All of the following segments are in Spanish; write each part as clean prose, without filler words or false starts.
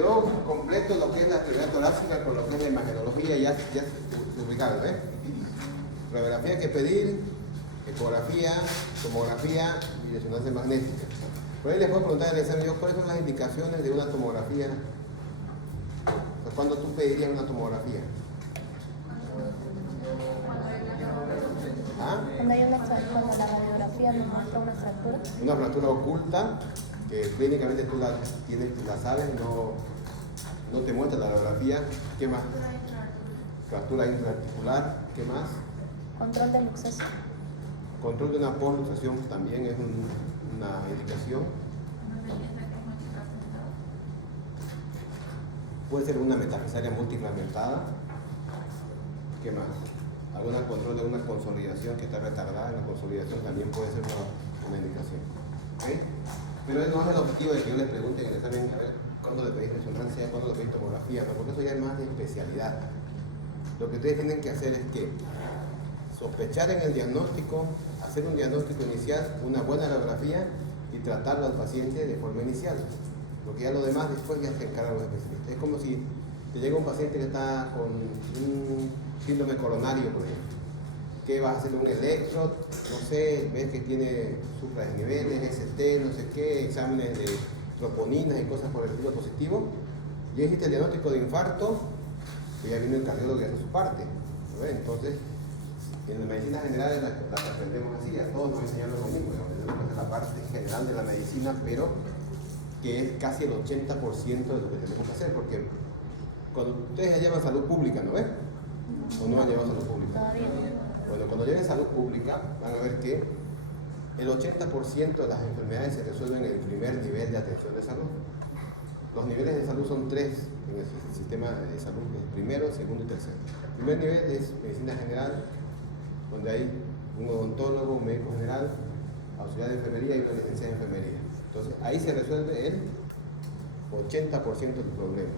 quedó completo lo que es la actividad torácica con lo que es la imagenología, ya se ubicaron, ¿eh? Radiografía que pedir, ecografía, tomografía y resonancia magnética. Por ahí les puedo preguntar en el examen, ¿cuáles son las indicaciones de una tomografía? O sea, ¿cuándo tú pedirías una tomografía? ¿Ah? Cuando la radiografía nos muestra una fractura. Una fractura oculta, que clínicamente tú la tienes, la sabes, no te muestra la radiografía. ¿Qué más? Fractura intraarticular, ¿qué más? Control del luxación. Control de una posluxación también es una indicación. Puede ser una metafisaria multifragmentada. ¿Qué más? Algún control de una consolidación que está retardada en la consolidación también puede ser una indicación. ¿Okay? Pero no es el objetivo de que yo les pregunte en el examen, a ver, ¿cuándo le pedís resonancia? ¿Cuándo le pedís tomografía? No, porque eso ya es más de especialidad. Lo que ustedes tienen que hacer es que sospechar en el diagnóstico, hacer un diagnóstico inicial, una buena radiografía y tratarlo al paciente de forma inicial. Porque ya lo demás después ya se encarga los especialistas. Es como si te llega un paciente que está con un síndrome coronario, por ejemplo. ¿Qué vas a hacer? Un electro, no sé, ves que tiene supraniveles, ST, no sé qué, exámenes de troponinas y cosas por el estilo positivo. Ya hiciste el diagnóstico de infarto, y ya viene el cardiólogo y hace su parte, ¿no? Entonces, en la medicina general la aprendemos así, a todos nos enseñan lo mismo, tenemos que hacer la parte general de la medicina, pero que es casi el 80% de lo que tenemos que hacer, porque cuando ustedes ya llevan salud pública, ¿no ves? ¿O no han llevado salud pública? Todavía no. Bueno, cuando lleven salud pública van a ver que el 80% de las enfermedades se resuelven en el primer nivel de atención de salud. Los niveles de salud son tres en el sistema de salud, el primero, segundo y tercero. El primer nivel es medicina general, donde hay un odontólogo, un médico general, auxiliar de enfermería y una licenciada en enfermería. Entonces, ahí se resuelve el 80% del problema.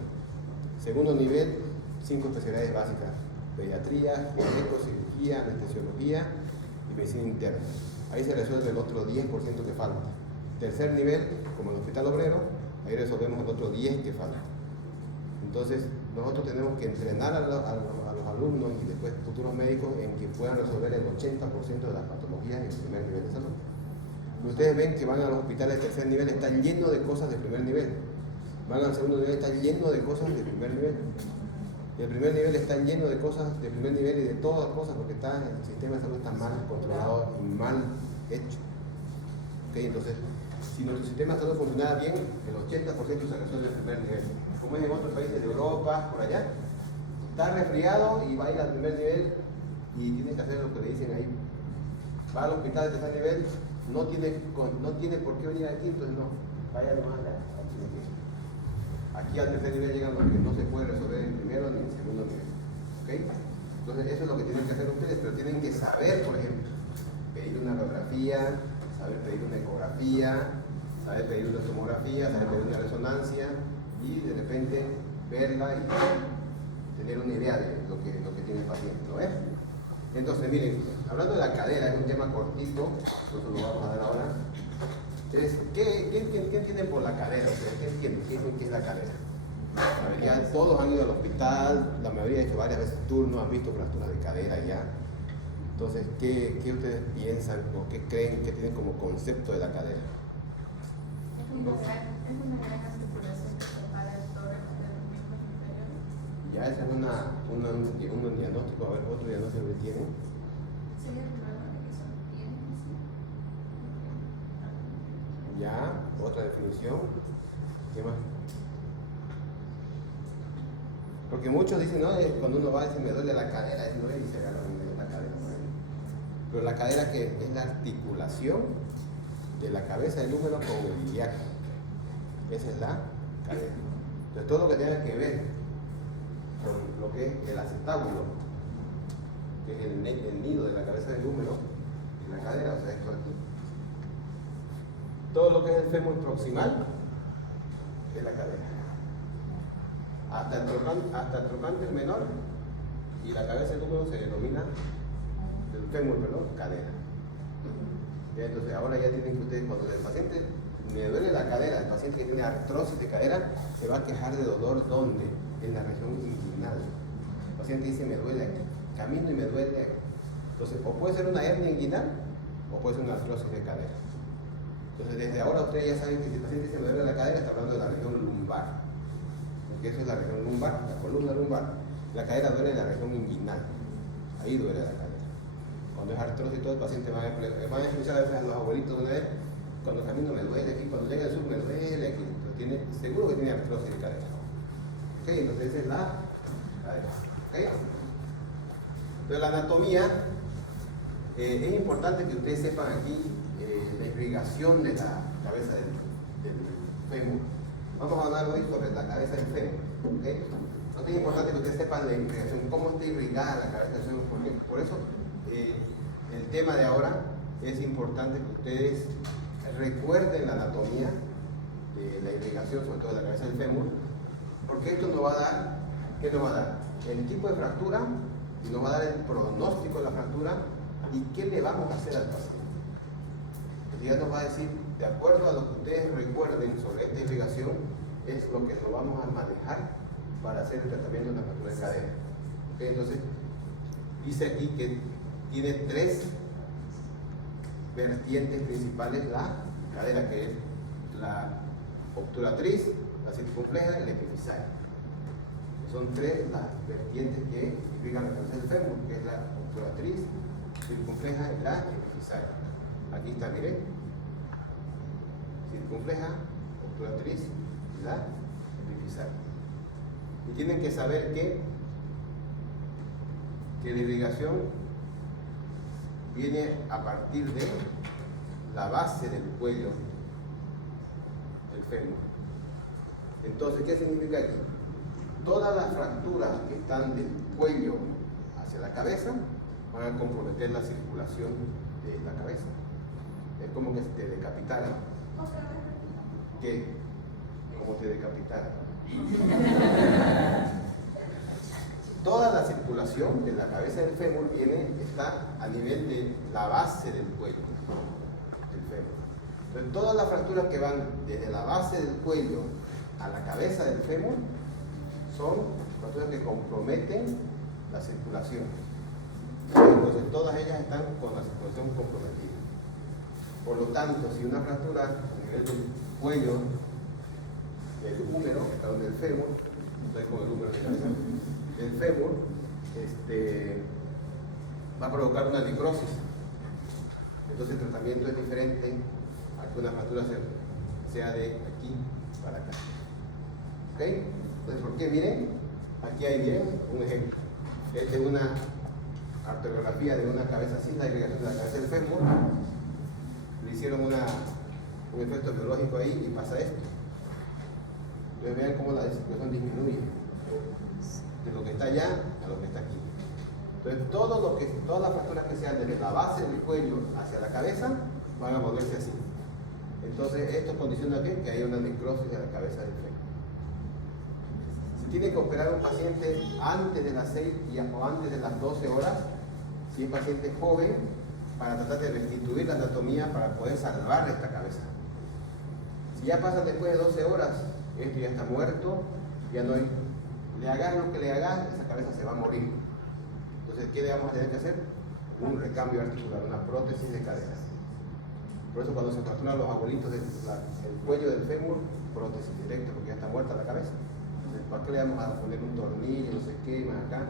Segundo nivel, 5 especialidades básicas: pediatría, gineco, cirugía, anestesiología y medicina interna. Ahí se resuelve el otro 10% que falta. Tercer nivel, como en el Hospital Obrero, ahí resolvemos el otro 10% que falta. Entonces, nosotros tenemos que entrenar a los alumnos y después futuros médicos en que puedan resolver el 80% de las patologías en el primer nivel de salud. Ustedes ven que van a los hospitales de tercer nivel, están llenos de cosas de primer nivel. Van al segundo nivel, están llenos de cosas de primer nivel. Y el primer nivel está lleno de cosas de primer nivel y de todas las cosas, porque el sistema de salud está mal controlado y mal hecho. ¿Okay? Entonces, si nuestro sistema de salud funcionara bien, el 80% se resuelve en el primer nivel. Como es en otros países de Europa, por allá, está resfriado y va a ir al primer nivel y tiene que hacer lo que le dicen ahí. Va al hospital de tercer nivel, no tiene por qué venir aquí, entonces no, vaya nomás allá. Aquí al tercer nivel llegan los que no se puede resolver en el primero ni en el segundo nivel. ¿Okay? Entonces eso es lo que tienen que hacer ustedes, pero tienen que saber, por ejemplo, pedir una radiografía, saber pedir una ecografía, saber pedir una tomografía, saber pedir una resonancia y de repente verla y tener una idea de lo que tiene el paciente, ¿no ves? Entonces, miren, hablando de la cadera, es un tema cortito, eso lo vamos a dar ahora. ¿Qué entienden por la cadera? ¿Qué entienden? ¿Qué es la cadera? La mayoría, todos han ido al hospital, la mayoría ha hecho varias veces turnos, han visto fracturas de cadera ya. Entonces, ¿qué ustedes piensan o qué creen que tienen como concepto de la cadera? Es una gran articulación que separa el tórax del miembro inferior. Ya ese es un diagnóstico, a ver, otro diagnóstico que tienen. Sí, el problema de que son piernas. Ya, otra definición. ¿Qué más? Porque muchos dicen, no, cuando uno va a decir me duele la cadera, no es y se agarra la cadera. Pero la cadera que es la articulación de la cabeza del húmero con el ilíaco. Esa es la cadera. Entonces todo lo que tenga que ver con lo que es el acetábulo, que es el nido de la cabeza del húmero y la cadera, o sea, esto aquí. Todo lo que es el fémur proximal es la cadera. Hasta el trocánter menor y la cabeza del húmero se denomina, el fémur, perdón, cadera. Entonces ahora ya tienen que ustedes, cuando el paciente me duele la cadera, el paciente que tiene artrosis de cadera se va a quejar de dolor, ¿dónde? En la región inguinal. El paciente dice, me duele aquí, camino y me duele aquí. Entonces, o puede ser una hernia inguinal o puede ser una artrosis de cadera. Entonces, desde ahora ustedes ya saben que si el paciente dice me duele la cadera, está hablando de la región lumbar. Porque eso es la región lumbar, la columna lumbar. La cadera duele en la región inguinal. Ahí duele la cadera. Cuando es artrosis, todo el paciente va a escuchar a veces a los abuelitos una vez, cuando camino me duele aquí, cuando llega al sur me duele aquí. Entonces, seguro que tiene artrosis de cadera. ¿Ok? Entonces esa es la cadera. ¿Ok? Entonces la anatomía, es importante que ustedes sepan aquí la irrigación de la cabeza del fémur. Vamos a hablar hoy sobre la cabeza del fémur. ¿Okay? Entonces es importante que ustedes sepan la irrigación, cómo está irrigada la cabeza del fémur. Por eso el tema de ahora es importante que ustedes recuerden la anatomía de la irrigación, sobre todo de la cabeza del fémur, porque esto nos va a dar, ¿qué nos va a dar? El tipo de fractura, y nos va a dar el pronóstico de la fractura y qué le vamos a hacer al paciente. Entonces ya nos va a decir, de acuerdo a lo que ustedes recuerden sobre esta irrigación, es lo que nos vamos a manejar para hacer el tratamiento de la fractura de cadera. ¿Okay? Entonces, dice aquí que tiene 3 vertientes principales la cadera, que es la obturatriz, la circunfleja y la epifisial. Son 3 las vertientes que irrigan la cabeza del fémur, que es la obturatriz, circunfleja y la epifisial. Aquí está, miren, circunfleja, obturatriz y la epifisial. Y tienen que saber que la irrigación viene a partir de la base del cuello del fémur. Entonces, ¿qué significa aquí? Todas las fracturas que están del cuello hacia la cabeza van a comprometer la circulación de la cabeza. Es como que se te decapitara. ¿Qué? Como te decapitara. Toda la circulación de la cabeza del fémur está a nivel de la base del cuello del fémur. Entonces, todas las fracturas que van desde la base del cuello a la cabeza del fémur son fracturas que comprometen la circulación. Entonces, todas ellas están con la circulación comprometida. Por lo tanto, si una fractura a nivel del cuello, del húmero, está donde el fémur, estoy con el húmero de cabeza, el fémur va a provocar una necrosis. Entonces el tratamiento es diferente a que una fractura sea de aquí para acá. ¿Ok? Entonces, ¿por qué? Miren, aquí hay bien un ejemplo. Esta es una arteriografía de una cabeza así, la irrigación de la cabeza del fémur. Le hicieron un efecto biológico ahí y pasa esto. Entonces vean cómo la circulación disminuye de lo que está allá a lo que está aquí. Entonces todas las fracturas que sean desde la base del cuello hacia la cabeza van a volverse así. Entonces esto condiciona que haya una necrosis de la cabeza del fémur. Si tiene que operar un paciente antes de las 6 o antes de las 12 horas, si es paciente joven, para tratar de restituir la anatomía para poder salvar esta cabeza. Si ya pasan después de 12 horas, esto ya está muerto, ya no hay, le hagas lo que le hagas, esa cabeza se va a morir. Entonces, ¿qué le vamos a tener que hacer? Un recambio articular, una prótesis de cadera. Por eso cuando se fracturan los abuelitos del cuello del fémur, prótesis directa, porque ya está muerta la cabeza. Entonces, ¿para qué le vamos a poner un tornillo, no sé qué, más acá?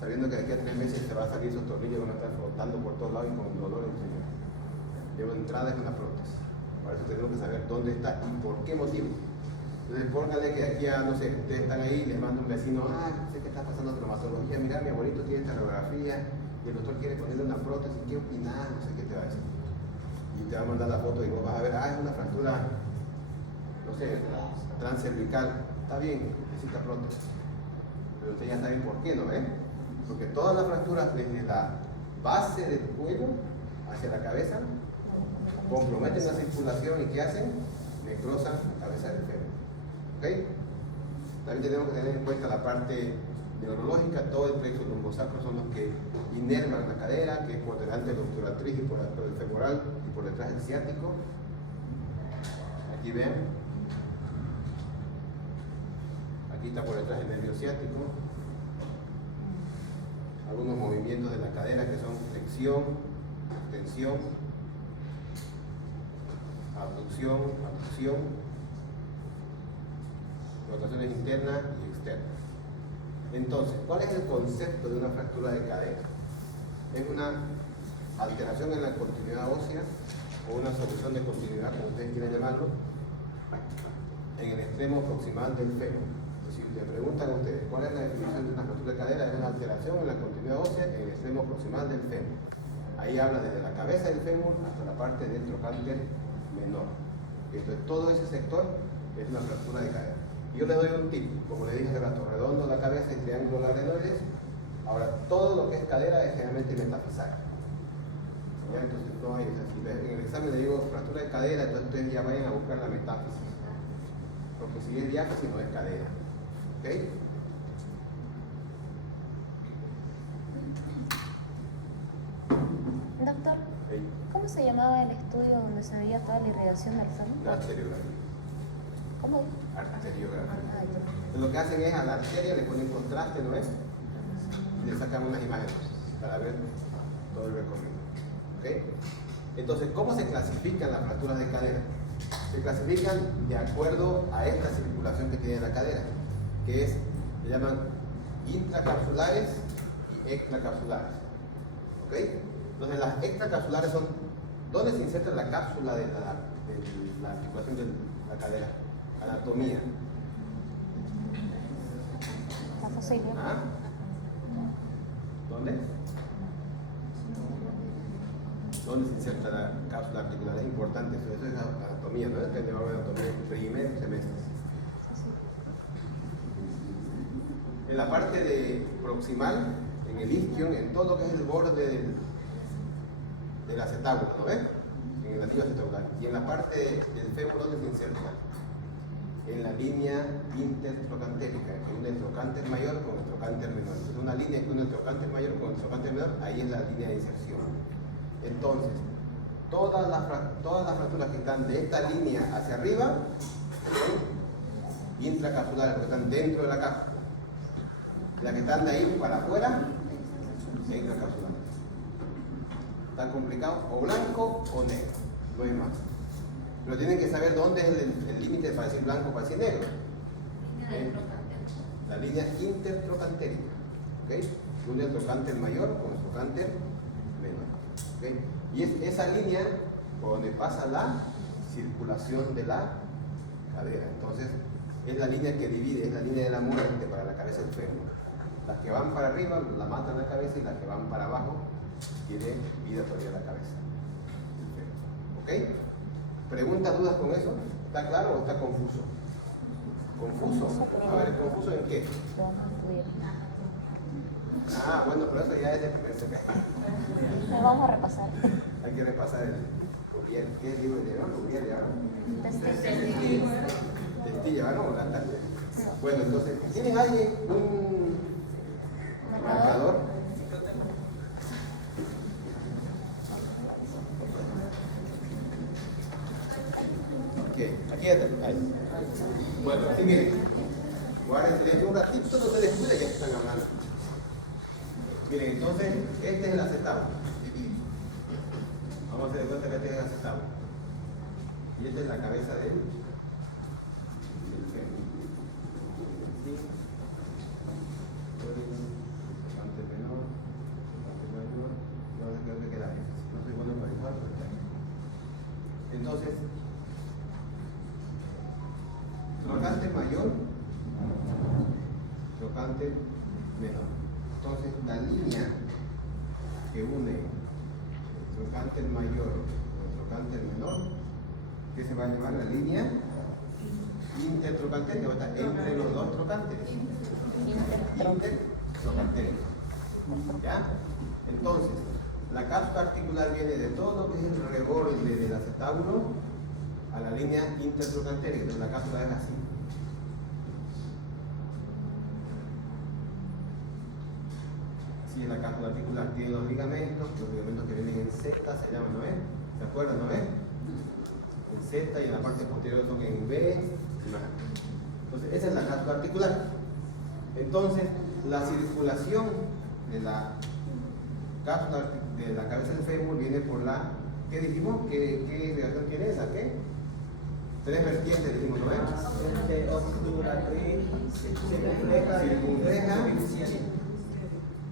Sabiendo que de aquí a 3 meses se va a salir esos tornillos, van a estar flotando por todos lados y con dolor en el señor. De entrada es una prótesis. Para eso tenemos que saber dónde está y por qué motivo. Entonces, póngale que aquí a, no sé, ustedes están ahí, les manda un vecino, sé que está pasando traumatología, mira, mi abuelito tiene esta radiografía y el doctor quiere ponerle una prótesis, ¿qué opinas? No sé qué te va a decir. Y te va a mandar la foto y vos vas a ver, es una fractura, no sé, transcervical. Está bien, necesita prótesis. Pero ustedes ya saben por qué, ¿no ven? Porque todas las fracturas desde la base del cuello hacia la cabeza comprometen la circulación y ¿qué hacen? Necrosan la cabeza del fémur. ¿Ok? También tenemos que tener en cuenta la parte neurológica. Todo el plexo lumbosacro son los que inervan la cadera, que es por delante de la obturatriz y por el femoral y por detrás del ciático. Aquí ven. Aquí está por detrás el nervio ciático. Algunos movimientos de la cadera que son flexión, extensión, abducción, abducción, rotaciones internas y externas. Entonces, ¿cuál es el concepto de una fractura de cadera? Es una alteración en la continuidad ósea o una solución de continuidad, como ustedes quieran llamarlo, en el extremo proximal del fémur. Si te preguntan a ustedes cuál es la definición de una fractura de cadera, es una alteración en la continuidad ósea en el extremo proximal del fémur. Ahí habla desde la cabeza del fémur hasta la parte del trocánter menor. Entonces todo ese sector es una fractura de cadera. Y yo les doy un tip, como le dije hace rato, redondo la cabeza y triángulo la adenoides. Ahora todo lo que es cadera es generalmente metafisal. ¿Ya? Entonces no hay, si en el examen le digo fractura de cadera, entonces ustedes ya vayan a buscar la metáfisis. Porque si es diáfisis no es cadera. ¿Ok? Doctor, Hey. ¿cómo se llamaba el estudio donde se veía toda la irrigación del fémur? La arteriografía. ¿Cómo? Arteriografía. Ah, ya. Entonces, lo que hacen es a la arteria le ponen contraste, ¿no es? Y le sacan unas imágenes para ver todo el recorrido. ¿Ok? Entonces, ¿cómo se clasifican las fracturas de cadera? Se clasifican de acuerdo a esta circulación que tiene la cadera, que es, se llaman intracapsulares y extracapsulares. ¿Ok? Entonces, las extracapsulares son donde se inserta la cápsula de la articulación de la cadera. Anatomía. La fosilia. ¿Ah? ¿Dónde? ¿Dónde se inserta la cápsula articular? Es importante, eso es anatomía, ¿no? Es que llevamos anatomía en primer semestre. En la parte de proximal, en el isquion, en todo lo que es el borde del acetábulo, ¿no ves? En el anillo acetabular. Y en la parte del fémur, ¿dónde se inserta? En la línea intertrocantérica, que une el trocánter mayor con el trocánter menor. Entonces, una línea que une el trocánter mayor con el trocánter menor, ahí es la línea de inserción. Entonces, todas las fracturas que están de esta línea hacia arriba son intracapsulares, porque están dentro de la cápsula. Las que están de ahí para afuera, extracapsulares. Está complicado, o blanco o negro, no hay más. Pero tienen que saber dónde es el límite para decir blanco, para decir negro. La línea intertrocantérica, ¿okay? Que une el trocánter mayor con el trocánter menor. ¿Okay? Y es esa línea por donde pasa la circulación de la cadera. Entonces, es la línea que divide, es la línea de la muerte para la cabeza del fémur. Las que van para arriba la matan la cabeza y las que van para abajo tienen vida todavía la cabeza. ¿Ok? ¿Preguntas, dudas con eso? ¿Está claro o está confuso? ¿Confuso? A ver, ¿confuso en qué? Ah, bueno, pero eso ya es del primer semestre. Me vamos a repasar. Hay que repasar el Lubiel. ¿Qué libro llevaron? Lubiel llevaron. Testilla, ¿llevaron o la tarde? Bueno, entonces, ¿tienen alguien un marcador? Aquí ya está. Ahí. Bueno, así miren. Guárdense un ratito, no se descuide que están hablando. Miren, entonces, este es el acetábulo. Vamos a hacer de cuenta que este es el acetábulo. Y esta es la cabeza del fémur. ¿Sí? Bastante menor, bastante mayor. No sé qué queda ahí. No soy bueno para dibujar, pero está ahí. Entonces, trocánter mayor, trocánter menor. Entonces, la línea que une el trocánter mayor con el trocánter menor, que se va a llamar la línea intertrocantérica, va a estar entre los dos trocánteres. Intertrocantérica. ¿Ya? Entonces, la cápsula articular viene de todo lo que es el reborde del acetábulo a la línea intertrocantérica. Entonces, la cápsula es así. Así es la cápsula articular. Tiene los ligamentos que vienen en seta, se llaman, ¿no es? ¿Se acuerdan, no es? en Z y en la parte posterior son en B y más. Entonces, esa es la cápsula articular. Entonces, la circulación de la cápsula de la cabeza del fémur viene por la, ¿qué dijimos? ¿Qué relación tiene esa? ¿Qué? Tres vertientes dijimos, ¿no es?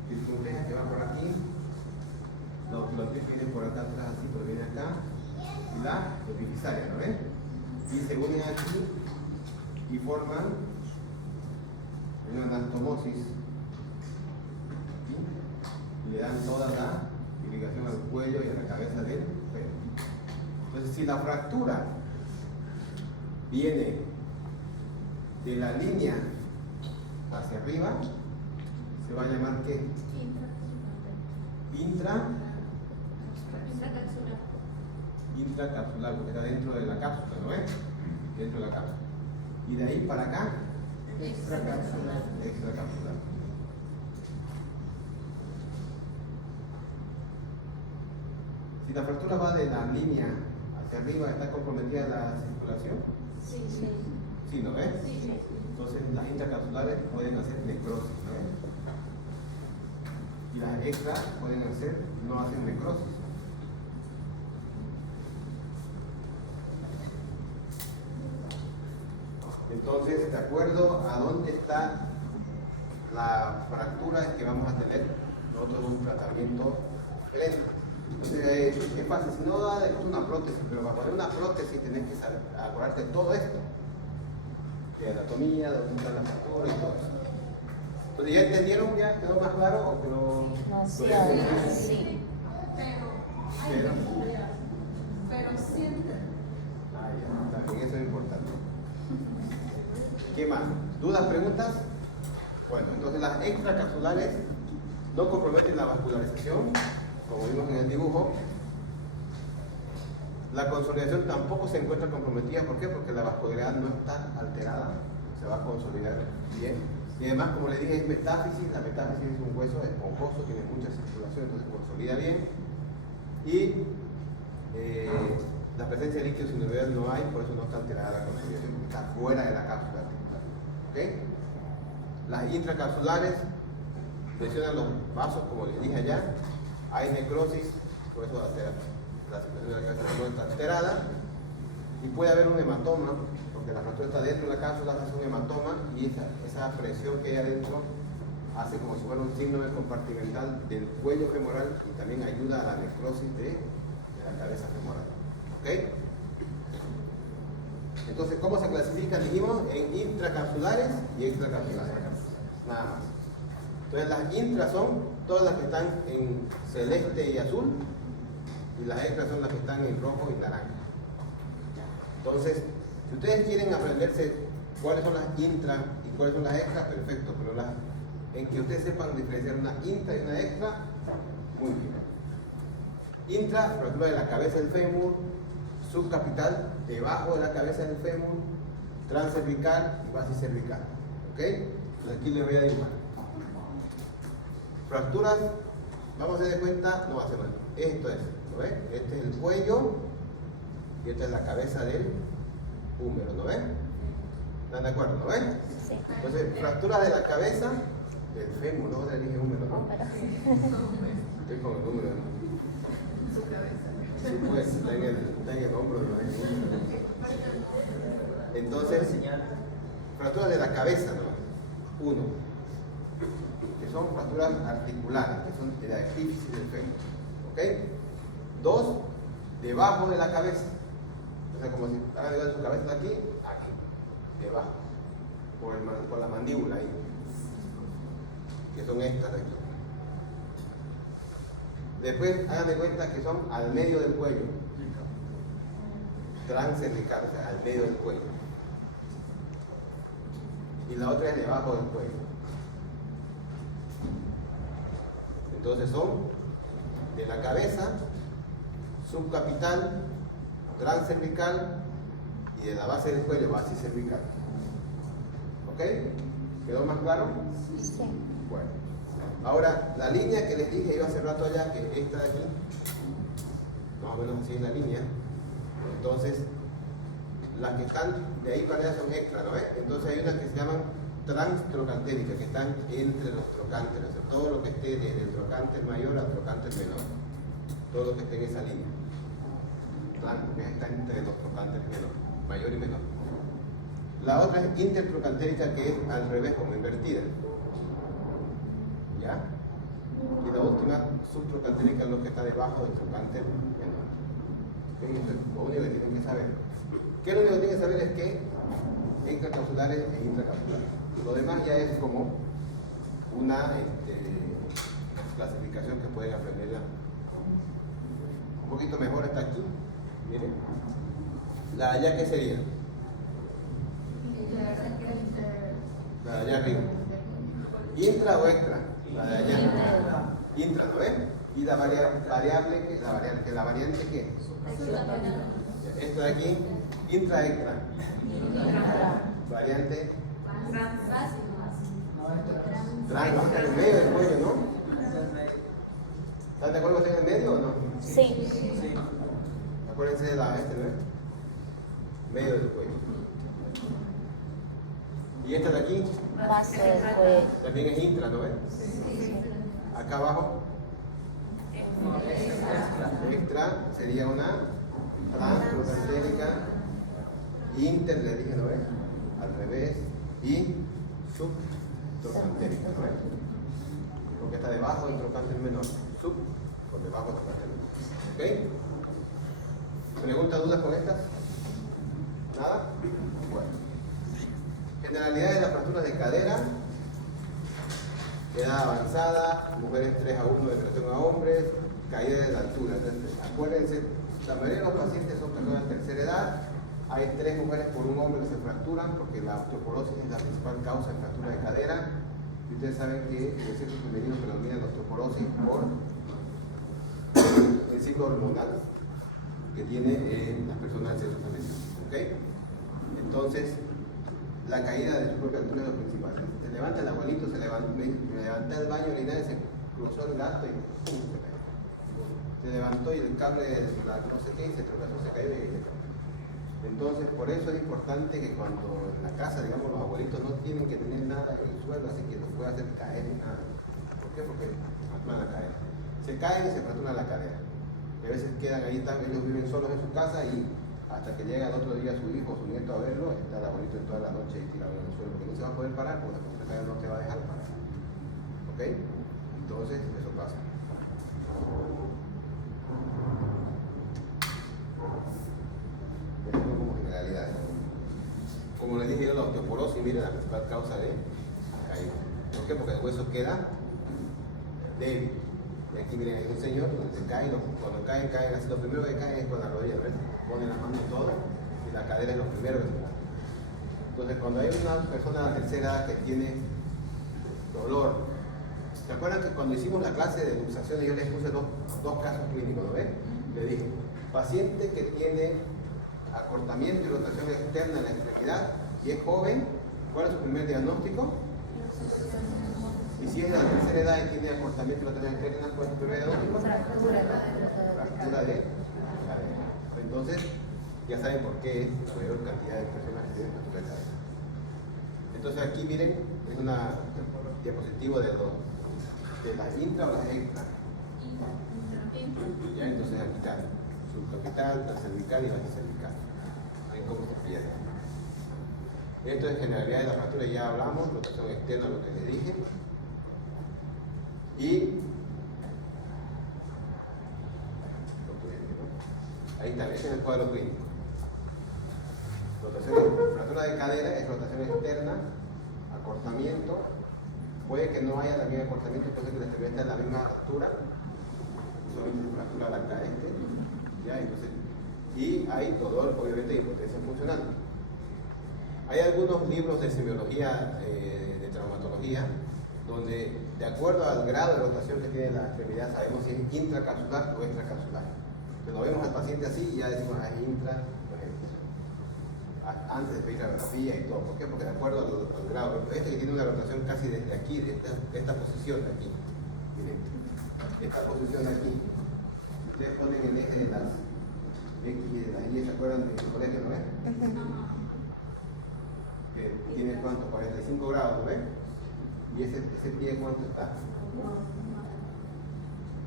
Circunfleja que va por aquí. Los pies vienen por acá atrás, así, pero viene acá. Y la epifisaria, ¿no ves? Y se unen aquí y forman una anastomosis. Y le dan toda la irrigación al cuello y a la cabeza del fémur. Entonces, si la fractura viene de la línea hacia arriba, se va a llamar ¿qué? Intracapsular, porque está dentro de la cápsula, ¿no ves? Dentro de la cápsula. Y de ahí para acá, extracapsular. Si la fractura va de la línea hacia arriba, ¿está comprometida la circulación? Sí. Sí, ¿no ves? Sí. Entonces las intracapsulares pueden hacer necrosis, ¿no ves? Y las extra pueden hacer, no hacen necrosis. Entonces, de acuerdo a dónde está la fractura, es que vamos a tener nosotros un tratamiento diferente. Entonces, es fácil, si no da de una prótesis, pero para poner una prótesis tenés que saber, acordarte de todo esto, de anatomía, de dónde está la fractura y todo eso. Entonces, ¿ya entendieron? ¿Ya quedó más claro? ¿O quedó? No, sí, sí. Pero sienten. Ah, ya, también eso es importante. ¿Qué más? ¿Dudas, preguntas? Bueno, entonces las extracapsulares no comprometen la vascularización, como vimos en el dibujo. La consolidación tampoco se encuentra comprometida. ¿Por qué? Porque la vascularidad no está alterada, se va a consolidar bien. Y además, como les dije, es metáfisis. La metáfisis es un hueso esponjoso, tiene mucha circulación, entonces consolida bien. Y la presencia de líquidos sinoviales no hay, por eso no está alterada la consolidación, porque está fuera de la cápsula articular. ¿Okay? Las intracapsulares lesionan los vasos, como les dije allá. Hay necrosis, por eso la circulación de la cápsula no está alterada. Y puede haber un hematoma, porque la fractura está dentro de la cápsula, hace un hematoma y esa presión que hay adentro hace como si fuera un síndrome compartimental del cuello femoral y también ayuda a la necrosis de la cabeza femoral. ¿Ok? Entonces, ¿cómo se clasifican? Dijimos en intracapsulares y extracapsulares. Nada más. Entonces, las intras son todas las que están en celeste y azul, y las extras son las que están en rojo y naranja. Entonces, si ustedes quieren aprenderse cuáles son las intras y cuáles son las extras, perfecto, pero en que ustedes sepan diferenciar una intra y una extra, muy bien. Intra, fractura de la cabeza del fémur, subcapital, debajo de la cabeza del fémur, transcervical y basicervical. ¿Ok? Entonces aquí les voy a dibujar. Fracturas, vamos a hacer de cuenta, no va a ser mal. Esto es, ¿lo ven? Este es el cuello y esta es la cabeza del húmero, ¿lo ven? ¿Están de acuerdo? ¿Lo ven? Sí. Entonces, fractura de la cabeza del fémur, no le dije húmero, ¿no? Estoy con el húmero, ¿no? Su cabeza. Sí, pues, está en el hombro, ¿no? Entonces, fracturas de la cabeza, ¿no? 1. Que son fracturas articulares, que son de la epífisis del fémur. ¿Ok? 2. Debajo de la cabeza. O sea, como si hagan igual su cabeza de aquí, debajo. Por la mandíbula ahí. Que son estas de aquí. Después hagan de cuenta que son al medio del cuello. Transcervical, o sea, al medio del cuello. Y la otra es debajo del cuello. Entonces son de la cabeza, subcapital, transcervical y de la base del cuello, basicervical. ¿Ok? ¿Quedó más claro? Sí. Bueno. Ahora, la línea que les dije yo hace rato allá, que esta de aquí, más o menos así es la línea. Entonces, las que están de ahí para allá son extra, ¿no ves? Entonces hay unas que se llaman transtrocantéricas, que están entre los trocánteres, o sea, todo lo que esté desde el trocánter mayor al trocánter menor, todo lo que esté en esa línea. Que está entre los trocánteres menor, mayor y menor. La otra es intertrocantérica, que es al revés, como invertida. ¿Ya? Y la última, subtrocantérica, es lo que está debajo del trocánter menor. ¿Okay? Eso es lo único que tienen que saber. ¿Qué es lo único que tienen que saber? Es que intracapsulares e intracapsulares. Lo demás ya es como una clasificación que pueden aprenderla un poquito mejor. Está aquí. Miren. La de allá, ¿qué sería? La de allá arriba. ¿Intra o extra? La de allá. Intra, ¿no ves? Y la variante, ¿qué? Esto de aquí, intra, extra. Variante. Trans, ¿no? Está en el medio del cuello, ¿no? ¿Están de acuerdo que está en el medio o no? Sí. Acuérdense de la ¿no? Medio del cuello. Y esta de aquí, Base del cuello. también es intra, ¿no ves? Acá abajo, extra sería una transtrocantérica, inter, le dije, ¿no ves? Al revés, y subtrocantérica, ¿no ves? Porque está debajo del trocánter menor, sub por debajo del trocánter menor. ¿Ok? ¿Preguntas, dudas con estas? ¿Nada? Bueno. Generalidades de las fracturas de cadera. Edad avanzada, mujeres 3 a 1 de relación a hombres, caída de la altura. Entonces, acuérdense, la mayoría de los pacientes son personas de tercera edad. Hay 3 mujeres por un hombre que se fracturan porque la osteoporosis es la principal causa de fractura de cadera. Y ustedes saben que en el sexo femenino predomina la osteoporosis por el ciclo hormonal que tiene las personas del sexo femenino. ¿Okay? Entonces, la caída de su propia altura es lo principal. Se levanta el abuelito, me levanté al baño orinar y se cruzó el gato y ¡pum! Se cayó. Se levantó y el cable de la no sé qué y se tropezó, se cayó y se cayó. Entonces, por eso es importante que cuando en la casa, digamos, los abuelitos no tienen que tener nada en el suelo, así que los puede hacer caer ni nada. ¿Por qué? Porque fracturan la cadera. Se caen y se fracturan la cadera. Y a veces quedan ahí, ellos viven solos en su casa y hasta que llega el otro día su hijo o su nieto a verlo, está el abuelito en toda la noche tirado en el suelo, porque no se va a poder parar, porque la fractura de cadera no te va a dejar parar. ¿Ok? Entonces, eso pasa. Como generalidades. Como les dije yo, la osteoporosis, miren, la principal causa de caída. ¿Por qué? Porque el hueso queda débil. Y aquí miren, hay un señor donde se cae, cuando caen así, lo primero que caen es con la rodilla, ¿ves? Ponen las manos todo y la cadera es lo primero que se cae. Entonces, cuando hay una persona de la tercera edad que tiene dolor, ¿se acuerdan que cuando hicimos la clase de luxaciones yo les puse dos casos clínicos, ¿no ves? Le dije, paciente que tiene acortamiento y rotación externa en la extremidad y es joven, ¿cuál es su primer diagnóstico? Y si es de la tercera edad y tiene acortamiento y rotación externa, ¿cuál es su primer diagnóstico? Fractura de cadera. Entonces, ya saben por qué la mayor cantidad de personas que tienen fractura de cadera. Entonces aquí miren, es una diapositiva de las intra o las extra. Ya, entonces aquí está subcapital, cervical y cervical. Ven cómo se pierde. Esto es generalidad de la fractura, ya hablamos, rotación externa, lo que les dije. Y ahí está, ese es el cuadro clínico. Fractura de cadera es rotación externa, acortamiento. Puede que no haya también acortamiento, puede que la extremidad esté en la misma altura. Solamente fractura la cadera. ¿Ya? Entonces, y hay dolor, obviamente, de impotencia funcional. Hay algunos libros de semiología, de traumatología, donde de acuerdo al grado de rotación que tiene la extremidad sabemos si es intracapsular o extracapsular. Entonces lo vemos al paciente así y ya decimos es intra, por ejemplo, antes de pedir radiografía y todo. ¿Por qué? Porque de acuerdo al grado, este que tiene una rotación casi desde aquí, de esta posición de aquí, miren, esta posición de aquí, ustedes ponen el eje de las X y la Y, ¿se acuerdan del colegio, no ves? Que tiene cuánto, 45 grados, ¿no ves? Y ese pie, ¿cuánto está?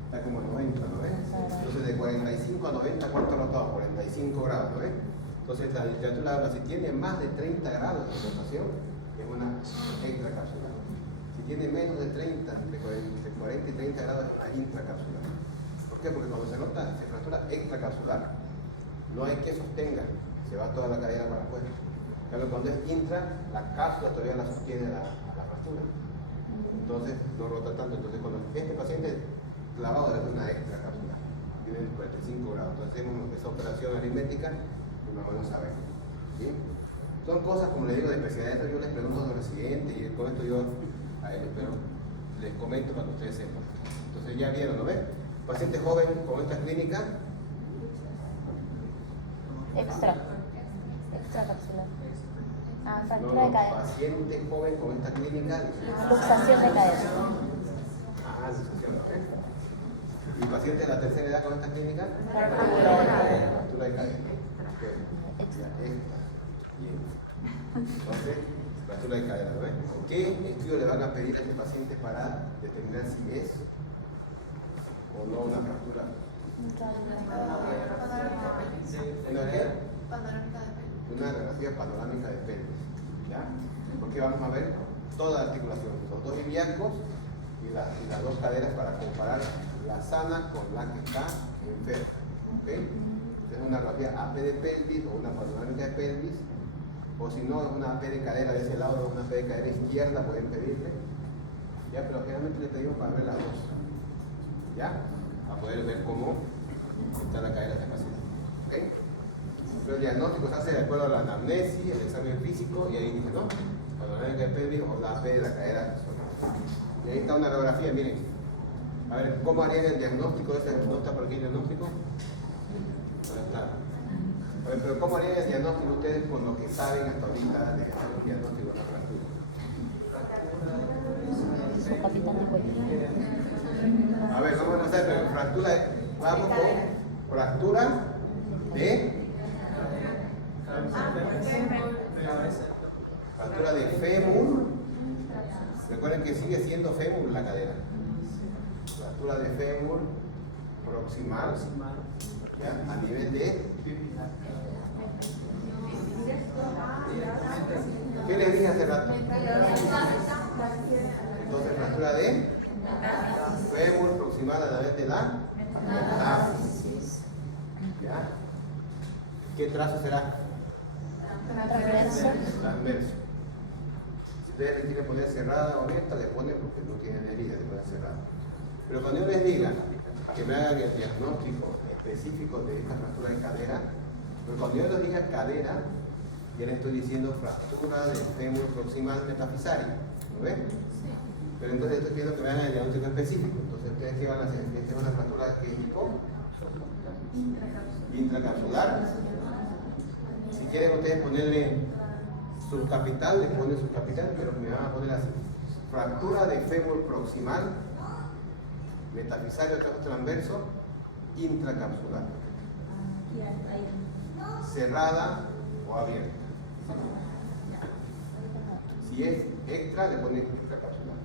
Está como a 90, ¿no ves? Entonces de 45 a 90, ¿cuánto ha rotado? 45 grados, ¿no ves? Entonces la literatura habla, si tiene más de 30 grados de rotación, es una extracapsular. Si tiene menos de 30, entre 40 y 30 grados, es una intracapsular. ¿Por qué? Porque cuando se rota, se fractura extracapsular. No hay que sostenga, se va toda la cadera para afuera. Pero cuando es intra, la cápsula todavía la sostiene la fractura. Entonces no rota tanto. Entonces cuando este paciente clavado es una extracapsular, tiene 45 grados. Entonces hacemos esa operación aritmética y más o menos sabemos. ¿Sí? Son cosas, como les digo, de especialidad. Yo les pregunto a los residentes y con esto yo a ellos, pero les comento para que ustedes sepan. Entonces ya vieron, ¿no ven? Paciente joven con esta clínica. Extracapsular. Ah, No, fractura de cadera. paciente joven con esta clínica. Luxación de cadera. Ah, luxación, ¿no ves? ¿Y paciente de la tercera edad con esta clínica? Fractura de cadera. Extra. Bien. Entonces, fractura de cadera, ¿no ves? ¿Qué estudio le van a pedir a este paciente para determinar si es o no una fractura? ¿Una qué? Una radiografía panorámica de pelvis, ¿ya? Porque vamos a ver toda la articulación, los dos ilíacos y las dos caderas para comparar la sana con la que está enferma, ¿ok? Es una radiografía AP de pelvis o una panorámica de pelvis, o si no, es una AP de cadera de ese lado, una AP de cadera izquierda, pueden pedirle, ¿ya? Pero generalmente le pedimos para ver las dos, ¿ya? A poder ver cómo está la cadera de esta paciente, ¿ok? Pero el diagnóstico se hace de acuerdo a la anamnesis, el examen físico, y ahí dice, ¿no? Panorámica de pelvis o la AP de la cadera. Y ahí está una radiografía, miren. A ver, ¿cómo harían el diagnóstico? ¿No está por aquí el diagnóstico? No está. A ver, pero ¿cómo harían el diagnóstico ustedes con lo que saben hasta ahorita de hacer un diagnóstico de la fractura? Su capitán de cuello. A ver, vamos a hacer, pero fractura, vamos con fractura de fractura de fémur. Recuerden que sigue siendo fémur la cadera. Fractura de fémur proximal, ¿ya? A nivel de. ¿Qué les dije hace rato? Entonces, fractura de fémur proximal a nivel de la metáfisis. ¿Ya? ¿Qué trazo será? Transverso. Transverso. Si ustedes le quieren poner cerrada o abierta, le ponen porque no tienen herida, le ponen cerrada. Pero cuando yo les diga que me hagan el diagnóstico específico de esta fractura de cadera, pero cuando yo les diga cadera, ya les estoy diciendo fractura del fémur proximal metafisario. ¿Lo ven? Pero entonces estoy pidiendo que me hagan el diagnóstico específico. Entonces, ¿ustedes qué van a hacer? Esta es una fractura de qué tipo? Intracapsular. Si quieren ustedes ponerle subcapital, les ponen subcapital, pero me van a poner así. Fractura de fémur proximal, metafisario transverso, intracapsular. Cerrada o abierta. Si es extra, le ponen intracapsular.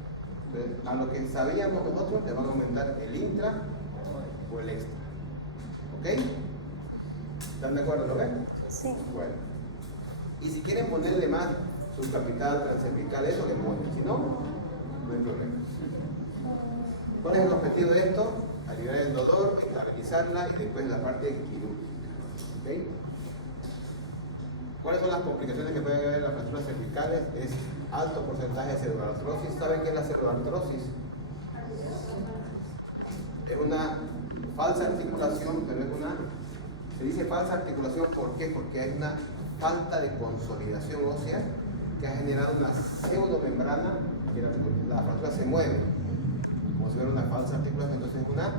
Entonces, a lo que sabíamos nosotros, le van a aumentar el intra o el extra. ¿Ok? ¿Están de acuerdo? ¿Lo ven? Sí. Bueno. Y si quieren ponerle más subcapital, transcervical, eso le ponen. Si no, no hay problema. ¿Cuál es el objetivo de esto? Aliviar el dolor, estabilizarla y después la parte quirúrgica. ¿Okay? ¿Cuáles son las complicaciones que pueden haber en las fracturas cervicales? Es alto porcentaje de celulartrosis. ¿Saben qué es la celulartrosis? Es una falsa articulación, pero es una... Se dice falsa articulación, ¿por qué? Porque hay una falta de consolidación ósea que ha generado una pseudomembrana que la fractura se mueve, como si fuera una falsa articulación. Entonces es una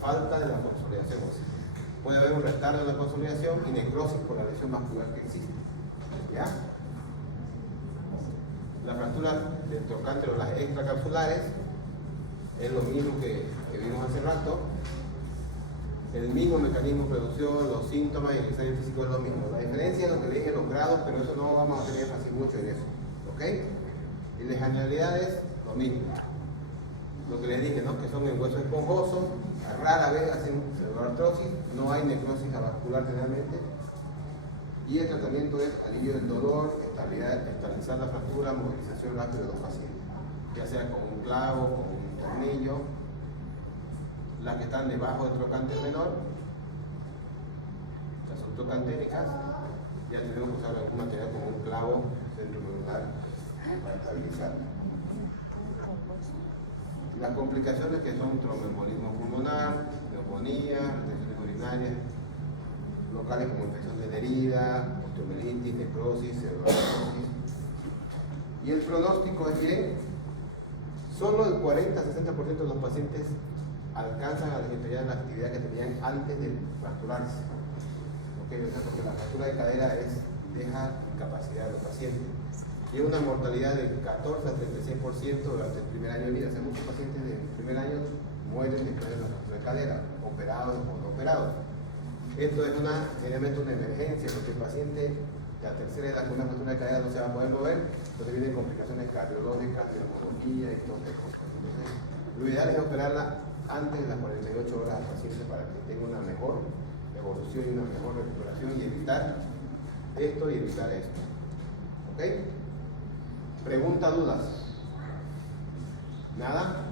falta de la consolidación ósea. Puede haber un retardo de la consolidación y necrosis por la lesión vascular que existe. ¿Ya? La fractura del trocánter o las extracapsulares es lo mismo que vimos hace rato. el mismo mecanismo de producción, los síntomas y el examen físico es lo mismo. La diferencia es lo que le dije, los grados, pero eso no vamos a tener énfasis mucho en eso. ¿Ok? Y la generalidad es lo mismo. Lo que les dije, ¿no? Que son en hueso esponjoso, rara vez hacen pseudoartrosis, no hay necrosis avascular generalmente. Y el tratamiento es alivio del dolor, estabilizar la fractura, movilización rápida de los pacientes, ya sea con un clavo, con un tornillo. Las que están debajo del trocánter menor, las subtrocantéricas, ya tenemos que usar algún material como un clavo centromedular para estabilizar. Las complicaciones que son tromboembolismo pulmonar, neumonía, retenciones urinarias, locales como infección de la herida, osteomielitis, necrosis, pseudoartrosis. Y el pronóstico es que solo el 40-60% de los pacientes alcanzan a desempeñar la actividad que tenían antes de fracturarse. ¿Okay? Porque la fractura de cadera deja incapacidad de los pacientes. Tiene una mortalidad de 14 a 36% durante el primer año de vida. O sea, muchos pacientes del primer año mueren después de la fractura de cadera, operados o no operados. Esto es generalmente una emergencia, porque el paciente de la tercera edad con una fractura de cadera no se va a poder mover, entonces vienen complicaciones cardiológicas, neumología y todo esto. Entonces, lo ideal es operarla antes de las 48 horas al paciente para que tenga una mejor evolución y una mejor recuperación y evitar esto y evitar esto. ¿Ok? ¿Pregunta, dudas? ¿Nada?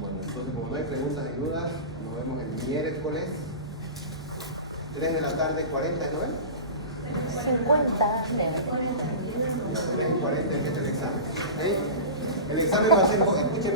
Bueno, entonces como no hay preguntas ni dudas, nos vemos el miércoles 3 de la tarde, 40, ¿no es? 50. 3:40 empieza el examen. ¿Okay? El examen va a ser, escúcheme.